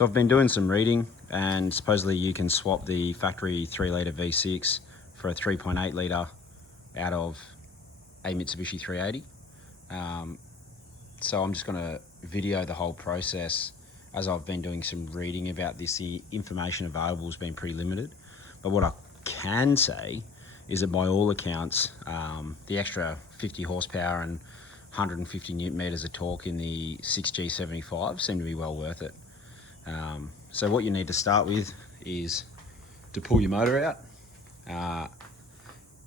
So I've been doing some reading, and supposedly you can swap the factory 3-litre V6 for a 3.8 litre out of a Mitsubishi 380. So I'm just going to video the whole process as I've been doing some reading about this. The information available has been pretty limited, but what I can say is that by all accounts, the extra 50 horsepower and 150 newton meters of torque in the 6G75 seem to be well worth it. So what you need to start with is to pull your motor out.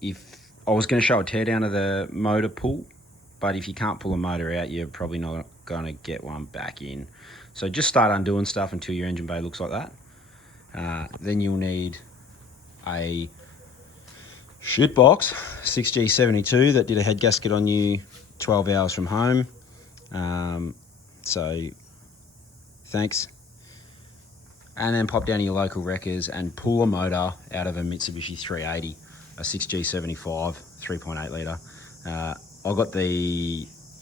If I was going to show a teardown of the motor pull, but if you can't pull a motor out, you're probably not going to get one back in. So just start undoing stuff until your engine bay looks like that. Then you'll need a shit box 6G72 that did a head gasket on you 12 hours from home. So thanks. And then pop down to your local wreckers and pull a motor out of a Mitsubishi 380, a 6G75 3.8 litre.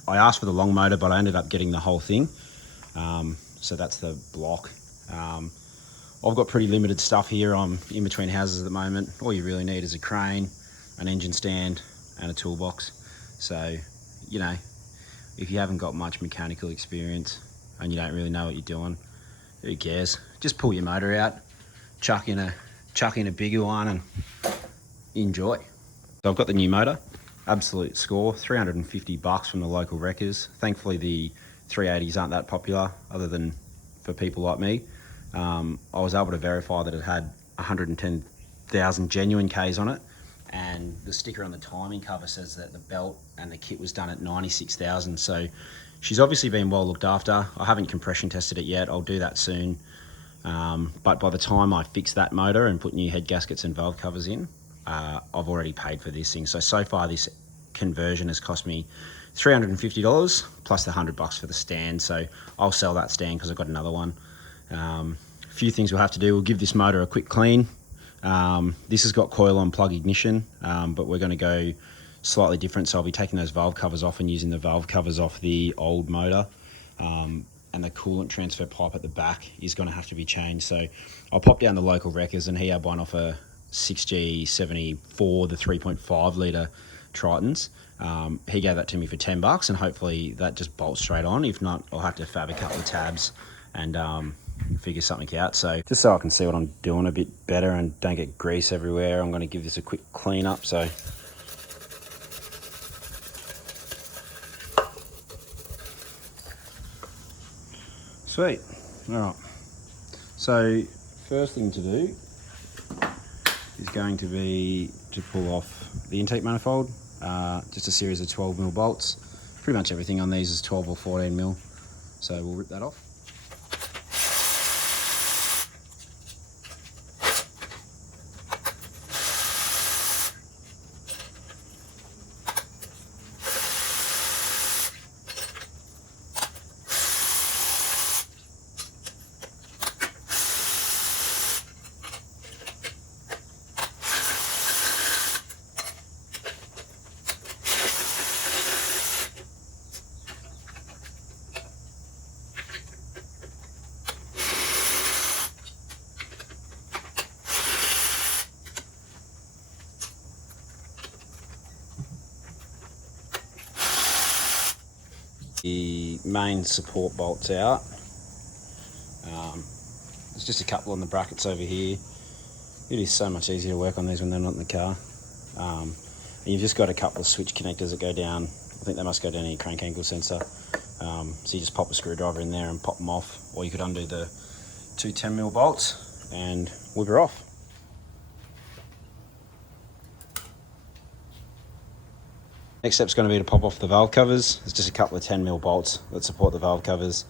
I asked for the long motor, but I ended up getting the whole thing. So that's the block. I've got pretty limited stuff here. I'm in between houses at the moment. All you really need is a crane, an engine stand, and a toolbox. So, you know, if you haven't got much mechanical experience and you don't really know what you're doing, who cares? Just pull your motor out, chuck in a bigger one, and enjoy. So I've got the new motor, absolute score, $350 from the local wreckers. Thankfully the 380s aren't that popular, other than for people like me. I was able to verify that it had 110,000 genuine Ks on it, and the sticker on the timing cover says that the belt and the kit was done at 96,000. So she's obviously been well looked after. I haven't compression tested it yet. I'll do that soon. But by the time I fix that motor and put new head gaskets and valve covers in, I've already paid for this thing. So far this conversion has cost me $350 plus the $100 for the stand. So I'll sell that stand because I've got another one. A few things we'll have to do. We'll give this motor a quick clean. This has got coil on plug ignition, but we're going to go slightly different. So I'll be taking those valve covers off and using the valve covers off the old motor. And the coolant transfer pipe at the back is going to have to be changed. So I'll pop down the local wreckers, and he had one off a 6G74, the 3.5 litre Tritons. He gave that to me for $10, and hopefully that just bolts straight on. If not, I'll have to fab a couple of tabs and figure something out. So just so I can see what I'm doing a bit better and don't get grease everywhere, I'm going to give this a quick clean up. So sweet. All right. So first thing to do is going to be to pull off the intake manifold. Just a series of 12mm bolts. Pretty much everything on these is 12 or 14mm. So we'll rip that off. The main support bolts out. There's just a couple on the brackets over here. It is so much easier to work on these when they're not in the car. And you've just got a couple of switch connectors that go down. I think they must go down in your crank angle sensor. So you just pop a screwdriver in there and pop them off, or you could undo the two 10mm bolts and whip her off. Next step's going to be to pop off the valve covers. There's just a couple of 10mm bolts that support the valve covers.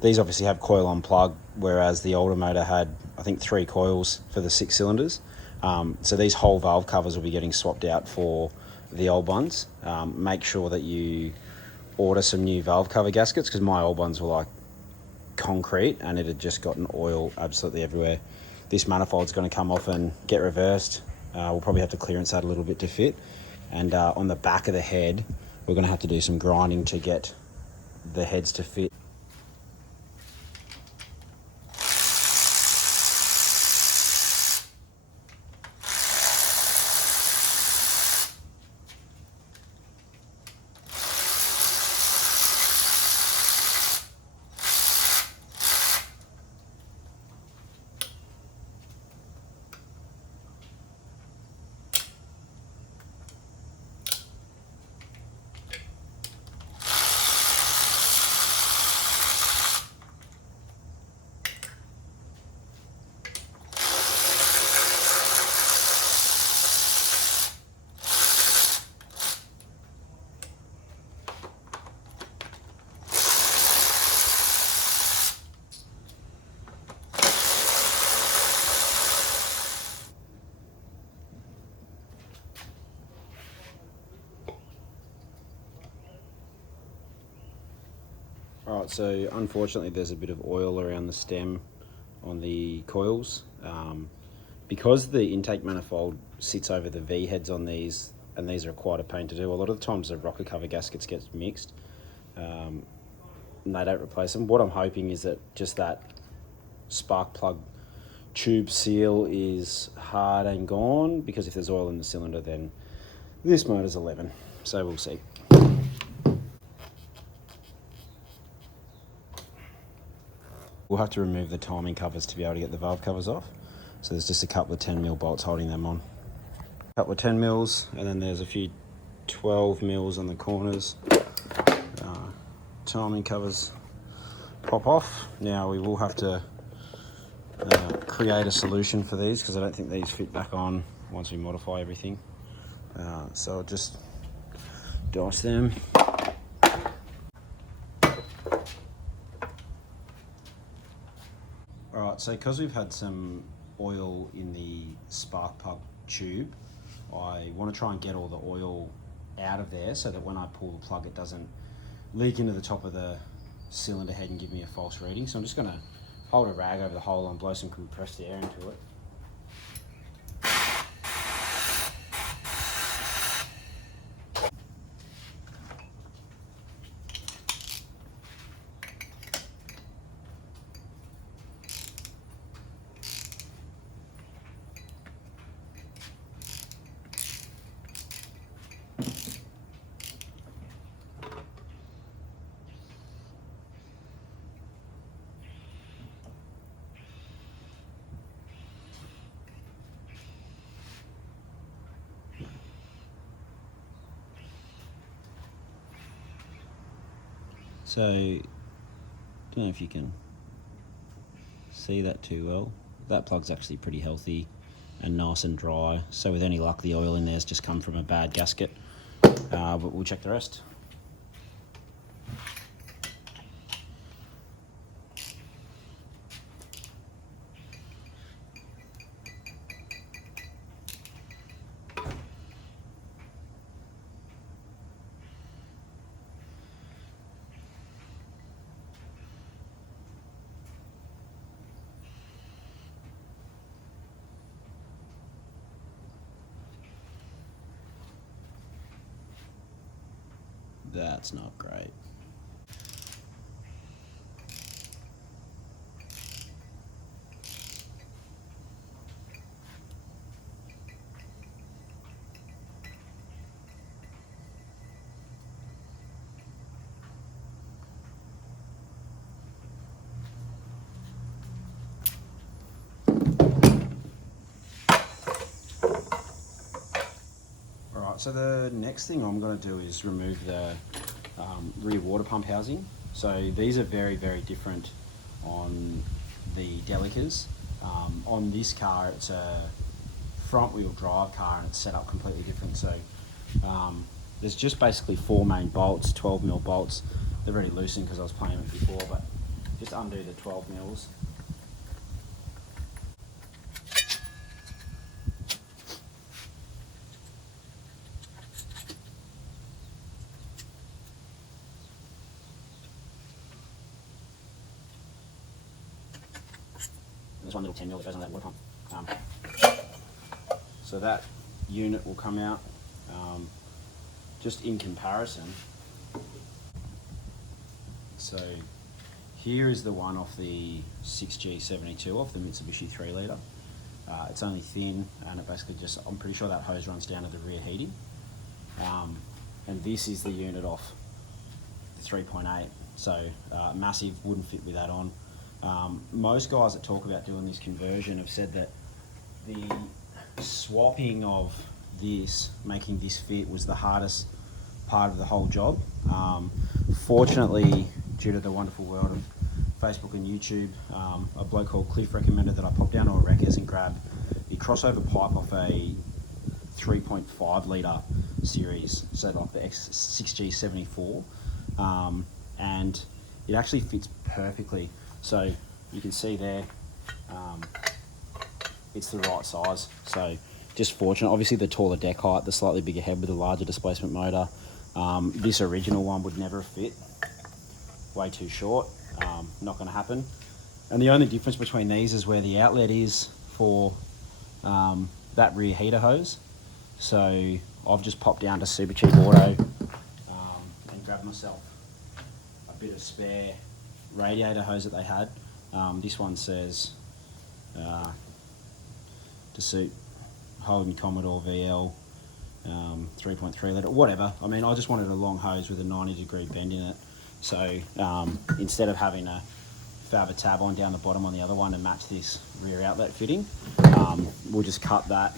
These obviously have coil on plug, whereas the older motor had, I think, 3 coils for the 6 cylinders. So these whole valve covers will be getting swapped out for the old ones. Make sure that you order some new valve cover gaskets, because my old ones were like concrete and it had just gotten oil absolutely everywhere. This manifold's going to come off and get reversed. We'll probably have to clearance that a little bit to fit. And on the back of the head, we're going to have to do some grinding to get the heads to fit. Alright, so unfortunately there's a bit of oil around the stem on the coils. Because the intake manifold sits over the V-heads on these, and these are quite a pain to do, a lot of the times the rocker cover gaskets get mixed, and they don't replace them. What I'm hoping is that just that spark plug tube seal is hard and gone, because if there's oil in the cylinder then this motor's 11, so we'll see. We'll have to remove the timing covers to be able to get the valve covers off. So there's just a couple of 10mm bolts holding them on. A couple of 10mm, and then there's a few 12mm on the corners. Timing covers pop off. Now we will have to create a solution for these, because I don't think these fit back on once we modify everything. So I'll just dice them. Alright, so because we've had some oil in the spark plug tube, I want to try and get all the oil out of there so that when I pull the plug it doesn't leak into the top of the cylinder head and give me a false reading. So I'm just going to hold a rag over the hole and blow some compressed air into it. So, I don't know if you can see that too well. That plug's actually pretty healthy and nice and dry. So with any luck, the oil in there's just come from a bad gasket. But we'll check the rest. That's not great. So the next thing I'm going to do is remove the rear water pump housing. So these are very, very different on the Delicas. On this car it's a front wheel drive car and it's set up completely different. So there's just basically 4 main bolts, 12mm bolts. They're already loosened because I was playing with it before, but just undo the 12mm. There's one little 10mm that goes on that water pump. So that unit will come out. Just in comparison, so here is the one off the 6G72 off the Mitsubishi 3 litre. It's only thin and it basically just, I'm pretty sure that hose runs down to the rear heating. And this is the unit off the 3.8, so massive, wouldn't fit with that on. Most guys that talk about doing this conversion have said that the swapping of this, making this fit, was the hardest part of the whole job. Fortunately, due to the wonderful world of Facebook and YouTube, a bloke called Cliff recommended that I pop down to a Wreckers and grab a crossover pipe off a 3.5 litre series, so like the X6G74, and it actually fits perfectly. So you can see there, it's the right size. So just fortunate. Obviously the taller deck height, the slightly bigger head with a larger displacement motor. This original one would never fit. way too short. Not going to happen. And the only difference between these is where the outlet is for that rear heater hose. So I've just popped down to Super Cheap Auto and grabbed myself a bit of spare radiator hose that they had. This one says to suit Holden Commodore VL 3.3 litre, whatever. I mean, I just wanted a long hose with a 90-degree bend in it. So instead of having a fab a tab on down the bottom on the other one to match this rear outlet fitting, we'll just cut that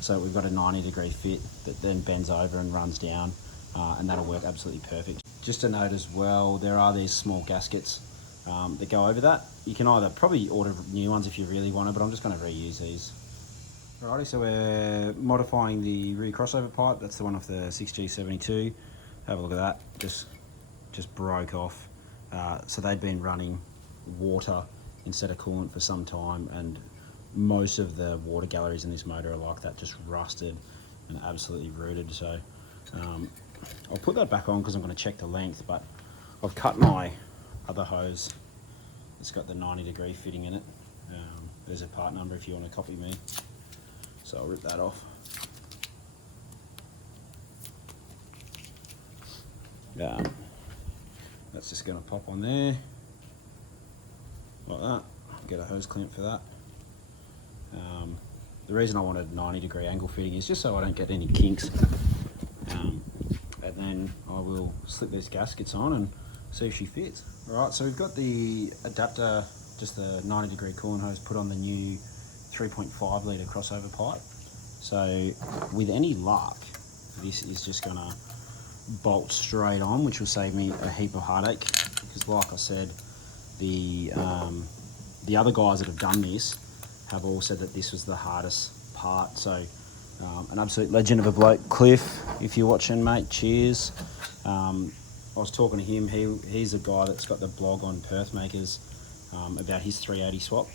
so we've got a 90-degree fit that then bends over and runs down, and that'll work absolutely perfect. Just a note as well, there are these small gaskets that go over that. You can either probably order new ones if you really want it, but I'm just going to reuse these. Alrighty, so we're modifying the rear crossover pipe. That's the one off the 6G72. Have a look at that. Just broke off. So they'd been running water instead of coolant for some time, and most of the water galleries in this motor are like that, just rusted and absolutely rooted. So I'll put that back on because I'm going to check the length, but I've cut my other hose. It's got the 90-degree fitting in it. There's a part number if you want to copy me. So I'll rip that off. That's just going to pop on there like that. Get a hose clamp for that. The reason I wanted 90-degree angle fitting is just so I don't get any kinks. And then I will slip these gaskets on and see if she fits. Alright, so we've got the adapter, just the 90-degree coolant hose, put on the new 3.5 litre crossover pipe. So with any luck, this is just going to bolt straight on, which will save me a heap of heartache, because like I said, the other guys that have done this have all said that this was the hardest part. So an absolute legend of a bloke, Cliff, if you're watching, mate, cheers. I was talking to him. He's a guy that's got the blog on Perth Makers about his 380 swap,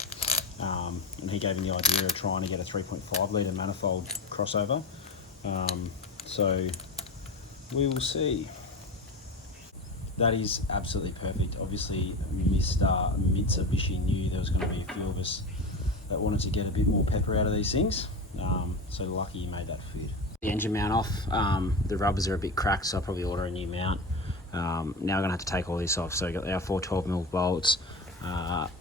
and he gave me the idea of trying to get a 3.5 litre manifold crossover. So we will see. That is absolutely perfect. Obviously, Mr. Mitsubishi knew there was going to be a few of us that wanted to get a bit more pepper out of these things. So lucky you made that fit. The engine mount off. The rubbers are a bit cracked, so I'll probably order a new mount. Now I'm going to have to take all this off. So we've got our 412mm bolts.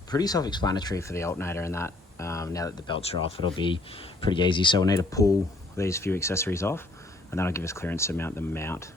Pretty self-explanatory for the alternator and that. Now that the belts are off, it'll be pretty easy. So we'll need to pull these few accessories off, and that'll give us clearance to mount the mount